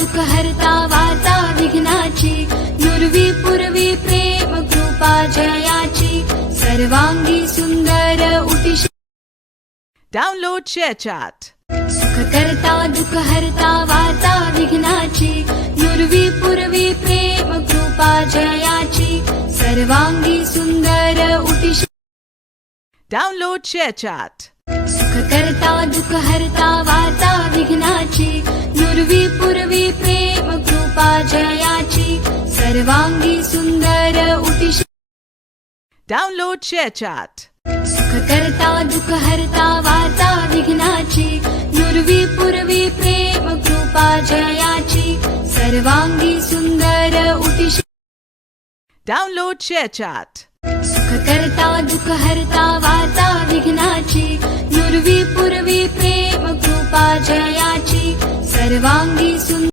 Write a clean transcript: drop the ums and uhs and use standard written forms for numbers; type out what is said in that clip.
दुःख हरता वार्ता विघ्नाची, नुरवी पुरवी प्रेम कृपा जयाची, सर्वांगी सुंदर उटिशी. Download ShareChat. सुख करता दुःख हरता वार्ता विघ्नाची, नुरवी पुरवी प्रेम कृपा जयाची, सर्वांगी सुंदर उटिशी. Download ShareChat. सुख करता दुःख हरता वार्ता विघ्नाची, नुरवी पुरवी प्रेम कृपा जयाची, सर्वांगी सुंदर उटिशी. Download ShareChat. सुख करता दुःख हरता वार्ता विघ्नाची, नुरवी पुरवी प्रेम कृपा जयाची, सर्वांगी सुंदर उटिशी. Download ShareChat. सुख करता दुःख हरता वार्ता विघ्नाची, नुरवी पुरवी प्रेम कृपा जयाची, सर्वांगी सुंदर